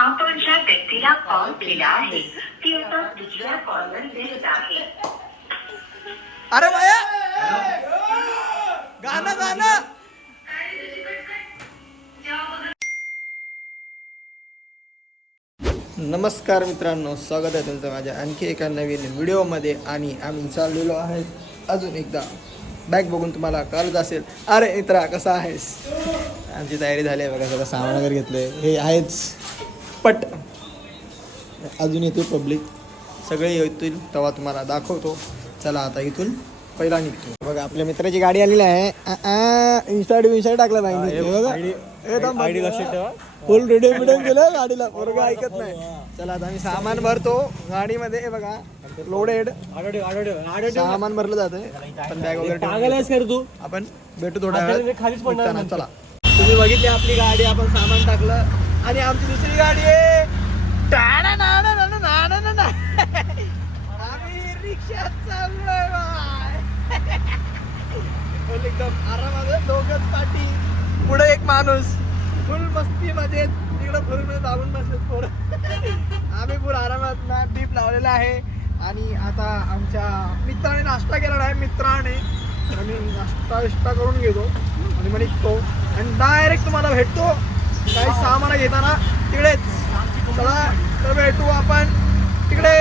आपण ज्या व्यक्तीला कॉल केला आहे ती आता दुसऱ्या कॉलवर व्यस्त आहे. अरे भैया गाणं गाणं. नमस्कार मित्रांनो, स्वागत आहे तुमचं माझ्या आणखी एका नवीन व्हिडिओमध्ये. आणि आम्ही चाललेलो आहे अजून एकदा. बॅग बघून तुम्हाला कळत असेल. अरे मित्रा कसा आहेस? आमची तयारी झाली आहे बघा, सगळं सामान वगैरे घेतलं आहे. हे आहेच पट. अजून येते पब्लिक, सगळे येतील तेव्हा तुम्हाला दाखवतो. चला आता इथून पहिला निघतो. बघा आपल्या मित्राची गाडी आलेली आहे. इंस्टा टाकला नाही बघा. फुल रेडिओ केलं गाडीला, पोरगा ऐकत नाही. चला आता आम्ही सामान भरतो गाडीमध्ये. बघा लोडेड सामान भरलं जातंय, पण बॅग वगैरे तू आपण भेटू थोड्या वेळात. चला तुम्ही बघितली आपली गाडी, आपण सामान टाकलं. आणि आमची दुसरी गाडी आहे आम्ही रिक्षात चाललोय एकदम आरामात. दोघच पाठी, पुढे एक माणूस. फुल मस्ती मध्ये तिकडं फुल दाबून बसलेत पोरं. आम्ही फुल आरामात ना डीप लावलेला आहे. आणि आता आमच्या मित्राने नाश्ता केलेला आहे. मित्राने आम्ही नाश्ता करून घेतो आणि मग निघतो आणि डायरेक्ट तुम्हाला भेटतो काही सामान घेताना तिकडेच. चला तर भेटू आपण तिकडे.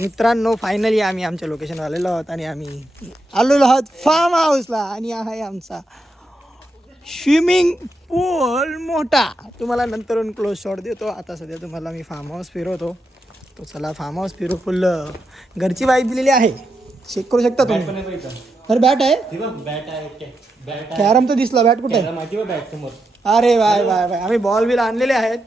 मित्रांनो फायनली आम्ही आमच्या लोकेशनवर आलेलो आहोत आणि आम्ही आलेलो आहोत फार्म हाऊसला. आणि आहे आमचा स्विमिंग पूल मोठा. तुम्हाला नंतरून क्लोज शॉट देतो. आता सध्या तुम्हाला मी फार्म हाऊस फिरवतो. तो चला फार्म हाऊस फिरू. फुल घरची बाईक दिलेली आहे, चेक करू शकता तुम्ही. अरे बॅट आहे, कॅरम तर दिसला. बॅट कुठे आहे? अरे बाय बाय बाय. आम्ही बॉल बिल आणलेले आहेत.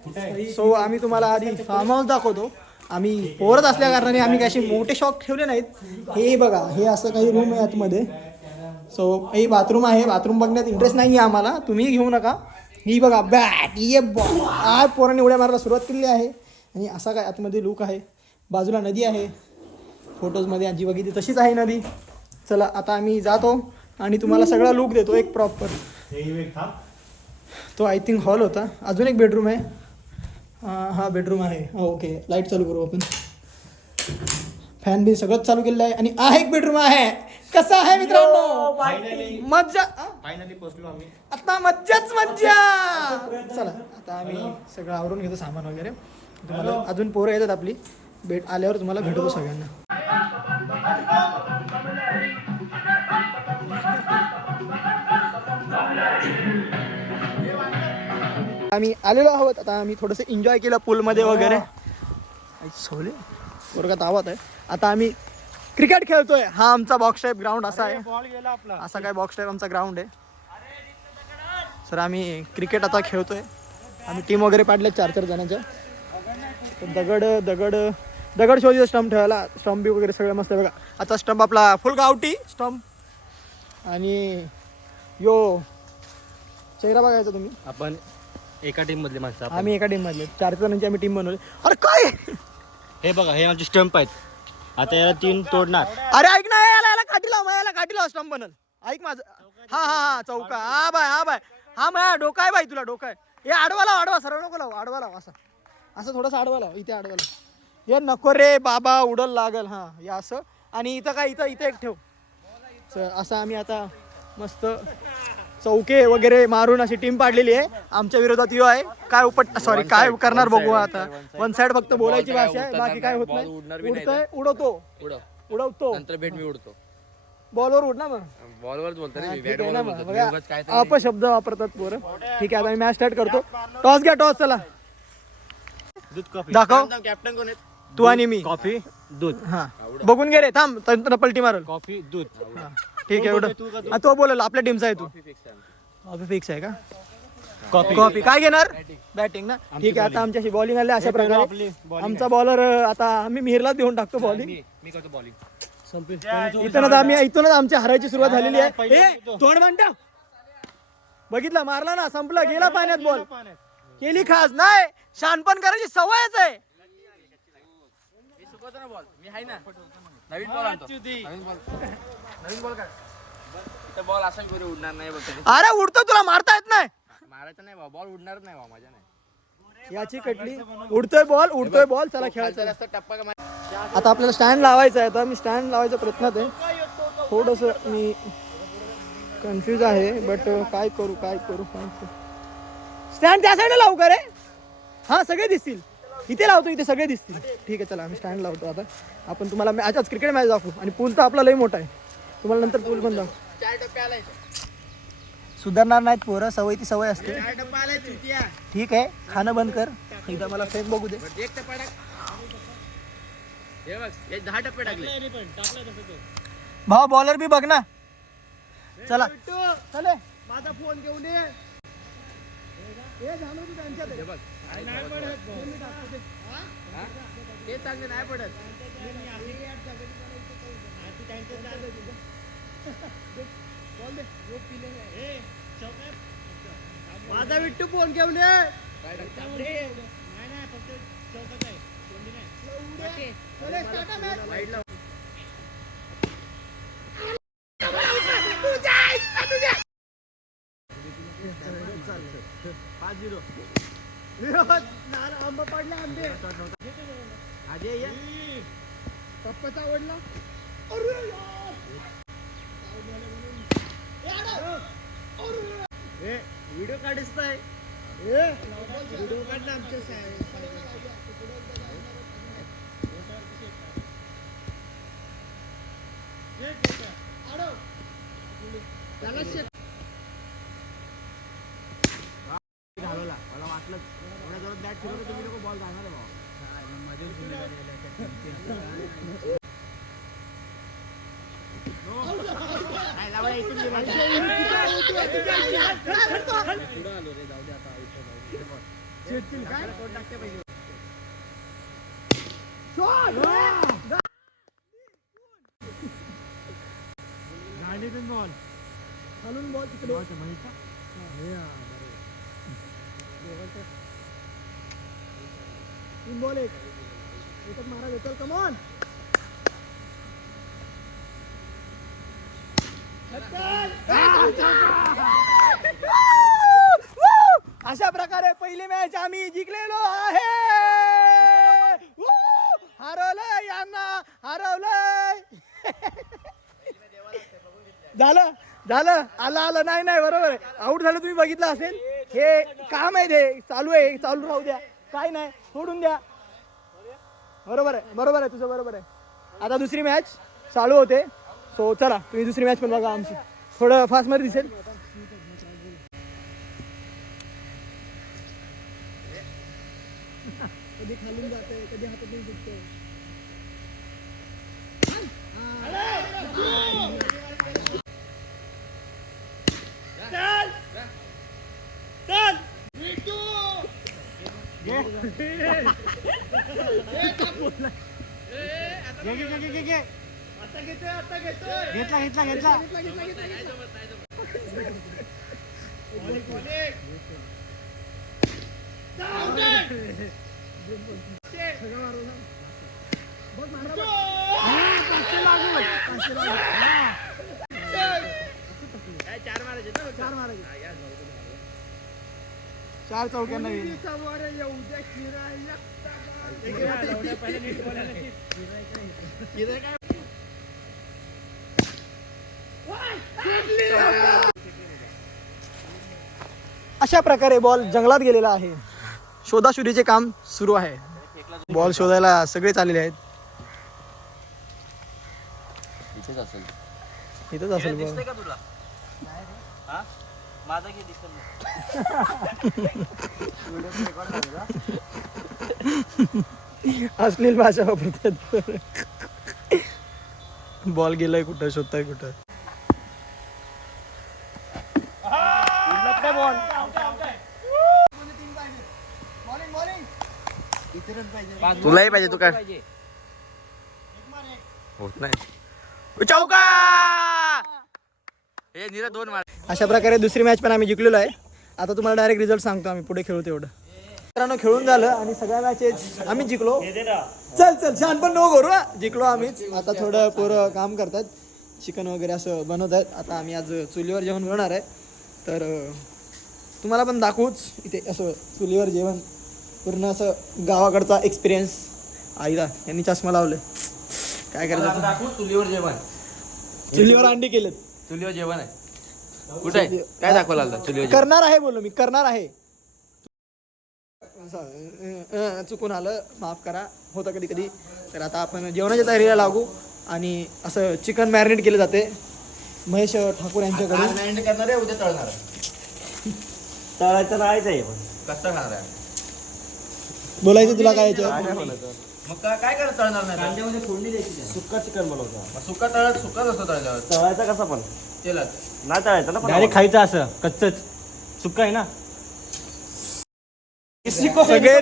सो आम्ही तुम्हाला आधी फार्म हाऊस दाखवतो. आम्ही पोरत असल्या कारणाने आम्ही काही मोठे शॉक ठेवले नाहीत. हे बघा, हे असं काही रूम आहे आतमध्ये. सो ही बाथरूम आहे. बाथरूम बघण्यात इंटरेस्ट नाही आहे आम्हाला, तुम्ही घेऊ नका. ही बघा बॅट, ये बॉल. आज पोरांनी उड्या मारायला सुरुवात केलेली आहे. आणि असा काय आतमध्ये लुक आहे. बाजूला नदी आहे, फोटोजमध्ये आजी बघितली तशीच आहे नदी. चला आता आम्ही जातो आणि तुम्हाला सगळा लुक देतो एक प्रॉपर. तो आय थिंक हॉल होता. अजून एक बेडरूम आहे. हा बेडरूम आहे. ओके, लाईट चालू करू आपण. फॅन बिन सगळंच चालू केलेलं आहे. आणि हा एक बेडरूम आहे. कसा आहे मित्रांनो? मज्जा. फायनली पोहोचलो आम्ही. आता मज्जाच मज्जा. चला आता आम्ही सगळं आवरून घेतो सामान वगैरे. तुम्हाला अजून पोरं येतात आपली. भेट आल्यावर तुम्हाला भेटतो सगळ्यांना. आम्ही आलेलो आहोत. आता आम्ही थोडंसं एन्जॉय केलं पूलमध्ये वगैरे. सोले पोरगा तावत आहे. आता आम्ही क्रिकेट खेळतोय. हा आमचा बॉक्स टाईप ग्राउंड असा आहे. असा काय बॉक्स टाईप आमचा ग्राउंड आहे. सर आम्ही क्रिकेट आता खेळतोय. आम्ही टीम वगैरे पाडले 4-4 जणांच्या. दगड शोधीचा स्टंप ठेवायला. स्टंप बी वगैरे सगळं मस्त आहे बघा. आता स्टंप आपला फुल गावठी स्टंप. आणि यो चेहरा बघायचा तुम्ही. आपण एका टीम मधले माणसं. आम्ही एका टीम मधले 4 जणांची आम्ही टीम बनवली. अरे काय हे बघा, हे आमचे स्टंप आहेत. आता याला 3 तोडणार. अरे ऐक ना, याला काठी लाव स्टंप बनल. ऐक माझं. हा चौका. हा बाय हा माझ्या डोका आहे बाई, तुला डोका आहे. हे आडवा सरळ नको लाव. आडवा लाव. असं थोडंसं आडवा लाव. इथे आडवा लाव. हे नको रे बाबा, उडल लागल. हा या असं. आणि इथं काय इथं एक ठेव. असं आम्ही आता मस्त चौके वगैरे मारून अशी टीम पाडलेली आहे. आमच्या विरोधात यो आहे. काय काय करणार बघू आता. वन साइड फक्त बोलायची भाषा आहे, बाकी काय होत नाही. उडतोय, उडवतो. नंतर भेट मी उडतो. बॉलवर उड ना मग. बॉलवरच बोलतो रे मी. ठीक आहे ना मग. बघा अपशब्द वापरतात पोरं. ठीक आहे आता मी मॅच स्टार्ट करतो. टॉस घ्या, टॉस. चला दूध कॉफी दाखव. कॅप्टन कोण आहे? तू आणि मी. कॉफी दूध. हा बघून घे रे. थांब तंत्र पलटी मारल. कॉफी दूध. ठीक आहे एवढं. तो बोलेल आपल्या टीमचा आहे. तू कॉफी फिक्स आहे का? कॉफी काय घेणार? बॅटिंग ना. ठीक आहे आता आमच्याशी बॉलिंग आली अशा प्रकारे. आमचा बॉलर आता आम्ही मिहिरलाच देऊन टाकतो बॉलिंग. मी करतो बॉलिंग. इथूनच आमची हरायची सुरुवात झालेली आहे. तोंड मांडा. बघितला, मारला ना, संपला. गेला पाण्यात बॉल. केली खास नाही. शानपण करायची सवयच आहे. मी आहे ना. नवीन बॉल आणतो. नवीन बॉल काढ. इथं बॉल असा उडणार नाही बघ. अरे उडतो, तुला मारता येत नाही. मारायचं नाही बॉल उडणारच नाही माझ्या नाही. याची कटली. उडतोय बॉल चला खेळायचं. आता आपल्याला स्टँड लावायचा आहे. आता मी स्टँड लावायच्या प्रयत्नात आहे. थोडंसं मी कन्फ्यूज आहे बट काय करू. स्टँड त्या साईडला लावू का रे? हां सगळे दिसतील. इथे लावतो, इथे सगळे दिसतील. ठीक आहे चला आम्ही स्टँड लावतो. आता आपण तुम्हाला आज क्रिकेट मॅच दाखवू. आणि पूल तर आपला लई मोठा आहे. तुम्हाला नंतर पूल पण दाखवू. सुधारणार नाहीत पोरं. सवय ती सवय असते. ठीक आहे खाणं बंद कर. एकदा मला फेक बघू दे. 10 टप्पे टाकले. भाऊ बॉलर बी बघ ना. चला चले माझा फोन घेऊन ये. ते चांगले नाही पडत. माझा विट्टू फोन घेऊन ये. आंबा पडला आंबे. पप्पाचा आवडला. व्हिडिओ काढीस नाही. व्हिडिओ काढला आमच्या घालवला. मला वाटलं एवढ्या जोरात बॅट फिरवलं तुम्ही लोक बॉल जाणार आहे भाऊ. बॉल खालून बॉल तिकडे. तीन बॉल एकच मारा घेतो. कमॉन अशा प्रकारे पहिली मॅच आम्ही जिंकलेलो आहे. हरवलंय यांना हरवलंय. झालं आलं नाही बरोबर आहे. आऊट झालं तुम्ही बघितलं असेल. हे काम आहे ते चालू राहू द्या. काय नाही सोडून द्या. बरोबर आहे तुझं बरोबर आहे. आता दुसरी मॅच चालू होते. सो चला तुम्ही दुसरी मॅच पण बघा आमची. थोडं फास्ट मध्ये दिसेल. कधी खालून जाते कधी हातातून सुटते. घेतला चार चौक्यांना अशा प्रकारे बॉल जंगलात गेलेला आहे. शोधाशोधीचे काम सुरू आहे. बॉल शोधायला सगळेच आलेले आहेत. इथेच असेल बॉल. का तुला माझा की दिसत अश्लील भाषा वापरतात. बॉल गेलाय कुठं शोधताय कुठं. तुलाही पाहिजे. तू काय होत नाही. चौका. हे नीरा 2 मार. अशा प्रकारे दुसरी मॅच पण आम्ही जिंकलेलो आहे. आता तुम्हाला डायरेक्ट रिझल्ट सांगतो आम्ही पुढे खेळू तेवढं. मित्रांनो खेळून झालं आणि सगळ्या मॅचेस आम्ही जिंकलो. चल शहाणपण नको करू. जिंकलो आम्हीच. आता थोडं पोरं काम करतात. चिकन वगैरे असं बनवत आहेत. आता आम्ही आज चुलीवर जेवण बनवणार आहे. तर तुम्हाला पण दाखवूच इथे असं चुलीवर जेवण पूर्ण असं गावाकडचा एक्सपिरियन्स. आईला यांनी चष्मा लावले, काय करायचं. दाखवू चुलीवर जेवण. चुलीवर अंडी केलेत. चुलीवर जेवण आहे. कुठे आहे? काय दाखवलं आलं चुलीवर जेवण? करणार आहे बोललो मी, करणार आहे. चुकून आलं, माफ करा, होतं कधी कधी. तर आता आपण जेवणाच्या तयारीला लागू. आणि असं चिकन मॅरिनेट केले जाते महेश ठाकूर यांच्याकडे. आज मॅरिनेट करणार आहे, उद्या तळणार आहे. तळायचं राहायचं आहे पण कसं खाणार आहे? बोलायचं तुला काय याच्यावर? मग काय करत तळणार नाही? कांद्यामध्ये फोडणी द्यायची. सुक्का चिकन बनवतो. मग सुका तळत सुकाच असतो तळल्यावर. तळायचा कसा पण तेलात नाही तळायचं ना. डायरेक्ट खायचं असं कच्चच. सुक्का आहे ना. सगळे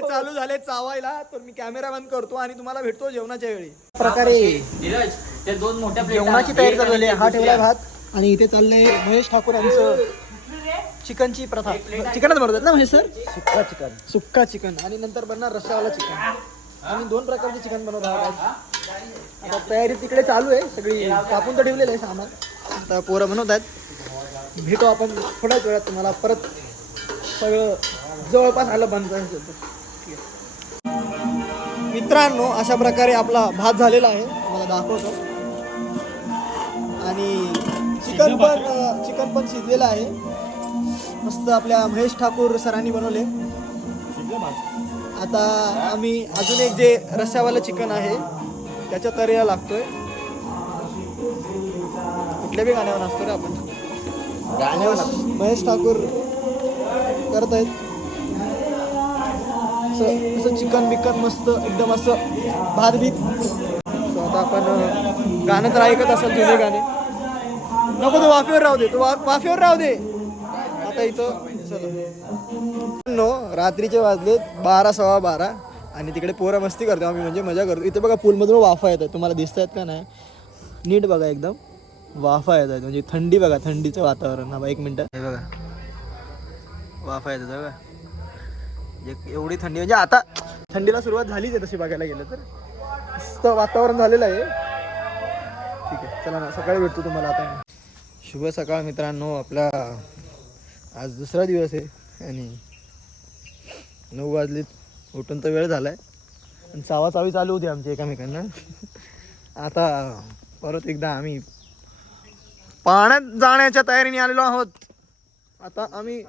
चालू झाले चावायला. तर मी कॅमेरा बंद करतो आणि तुम्हाला भेटतो जेवणाच्या वेळी. प्रकारे धीरज, ते 2 मोठ्या प्लेट जेवणाची तयारी झालेली आहे. हा ठेवलाय भात आणि इथे चाललंय महेश ठाकूर यांचं चिकनची प्रथा. चिकनच बनवतात ना महेश सर? सुक्का चिकन आणि नंतर बनणार रस्सावाला चिकन. आम्ही 2 प्रकारचे चिकन बनवत आहोत. आता तयारी तिकडे चालू आहे, सगळी कापून तर ठेवलेलं आहे सामान. आता पोरं बनवत आहेत. भेटू आपण थोड्याच वेळात. तुम्हाला परत सगळं जवळपास आलं बंद करायचं. मित्रांनो, अशा प्रकारे आपला भात झालेला आहे, तुम्हाला दाखवतो. आणि चिकन पण शिजलेलं आहे. मस्त आपल्या महेश ठाकूर सरांनी बनवले. आता आम्ही अजून एक जे रस्स्यावालं चिकन आहे त्याच्या तयारीला लागतोय. कुठल्या बी गाण्यावर असतो रे आपण. महेश ठाकूर करत आहेत असं चिकन बिकन मस्त एकदम असं भात बीत. आता आपण गाणं तर ऐकत असाल, जुने गाणे. नको, तो वाफेवर राहू दे, तो वाफेवर राहू दे. आता इथं रात्रीचे वाजले 12 सव्वा 12 आणि तिकडे पोरं मस्ती करतो, आम्ही म्हणजे मजा करतो. इथे बघा पूलमधून वाफा येत आहेत, तुम्हाला दिसत आहेत का नाही नीट बघा, एकदम वाफा येत आहेत. म्हणजे थंडी बघा, थंडीचं वातावरण. हा 1 मिनटं, हे बघा वाफा येतात बघा. एवढी थंडी, म्हणजे आता थंडीला सुरुवात झालीच आहे तशी बघायला गेलं तर. मस्त वातावरण झालेलं आहे. ठीक आहे, चला ना, सकाळी भेटतो तुम्हाला. आता शुभ सकाळ मित्रांनो. आपला आज दुसरा दिवस आहे आणि 9 वाजलेत. उठून तर वेळ झाला आहे आणि चावाचावी चालू होती आमची एकामेकांना. आता परत एकदा आम्ही पाण्यात जाण्याच्या तयारीने आलेलो आहोत. आता आम्ही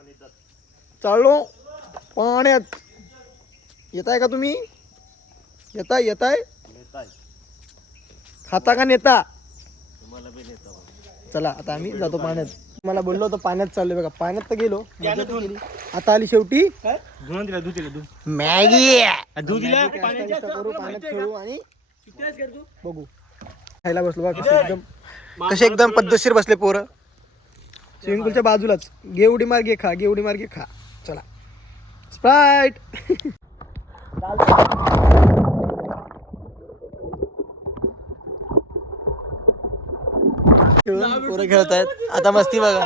चाललो पाण्यात. येताय का तुम्ही? येताय खाता का नेता? चला आता आम्ही जातो पाण्यात. मला बोललो होतो पाण्यात चाललोय, बघा पाण्यात तर गेलो, मजा तर केली. आता आली शेवटी मॅगी. करू, पाण्यात खेळू आणि बघू. खायला बसलो बघा, कसे एकदम पद्धतशीर बसले पोरं स्विमिंग पूलच्या बाजूलाच. घे उडी मार, घे खा, घे उडी मार, घे खा. चला स्प्राईट. पोरं खेळत आहेत आता, मस्ती बघा.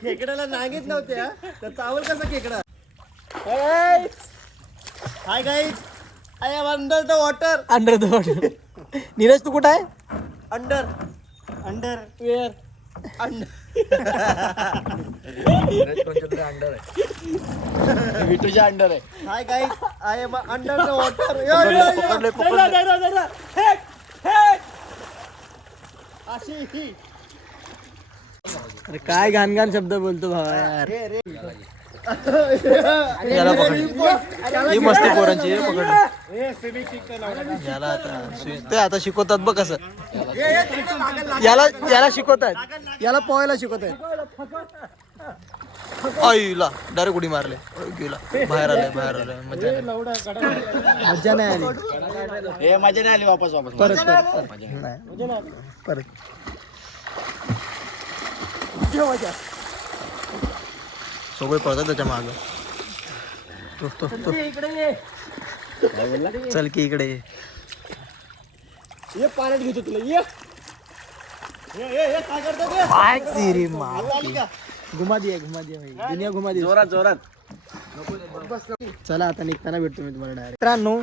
खेकड्याला नागीच नव्हत्या तर चावल कसा खेकडा. Hi guys, I am under the water. Under the water. Neeraj तू कुठं आहे? Under where under. तुझ्या अंडर आहे. हाय guys, I am under the वॉटर. अरे काय घाण शब्द बोलतो भावा यार. याला पकड, ही मस्ती पोरांची. याला आता शिकवतात बघ कसं. याला शिकवतात, याला पोहायला शिकवतात. आईला डायरेक्ट उडी मारले, गेला बाहेर आलाय. मजा नाही आली. मजा नाही आली. वापस परत सगळे पळतात त्याच्या माग. चल की इकडे ये, पाण्यात घेतो तुला. घुमा दिया भाई, दुनिया घुमा दी जोरात. चला आता निघताना भेटतो मी तुम्हाला डायरेक्ट. मित्रांनो,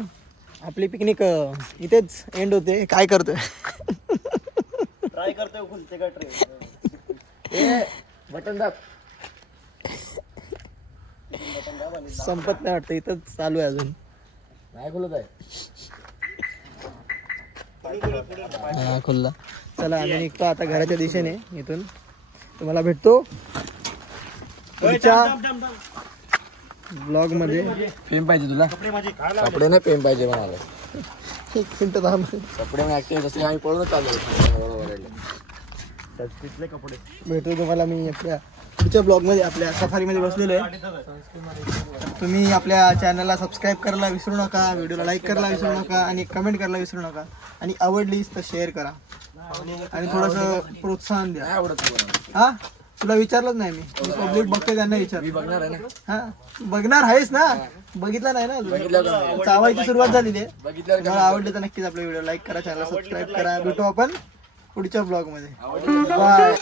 आपली पिकनिक इथेच एंड होते. काय करतोय? ट्राय करतोय खुलते का ट्रे. बटन दाब. संपत नाही वाटतं, इथंच चालू आहे अजून. नाही खोलत आहे. हा खुल्ला. चला आम्ही निघतो आता घराच्या दिशेने इथून. तुम्हाला भेटतो पुढच्या ब्लॉग मध्ये. फेम पाहिजे तुला? कपडे नाही, फेम पाहिजे म्हणाला. एक मिनिट थांब. कपडे मग ऍक्टिव्ह असले आम्ही पळूनच चालू. तिथले कपडे भेटतो तुम्हाला मी आपल्या पुढच्या ब्लॉगमध्ये. आपल्या सफारीमध्ये बसलेलो आहे. तुम्ही आपल्या चॅनलला सबस्क्राईब करायला विसरू नका, व्हिडिओला लाईक करायला विसरू नका आणि कमेंट करायला विसरू नका. आणि आवडलीच तर शेअर करा आणि थोडंसं प्रोत्साहन द्या. नाही आवडत तुला. हा तुला विचारलंच नाही मी पब्लिक बघते त्यांना विचार. मी बघणार आहे ना. हा बघणार आहेस ना, बघितला नाही ना अजून. चावायची सुरुवात झालेली आहे. बघितल्यावर तुम्हाला आवडले तर नक्कीच आपला व्हिडिओ लाईक करा, चॅनल सबस्क्राईब करा. भेटू आपण पुढच्या ब्लॉग मध्ये. बाय.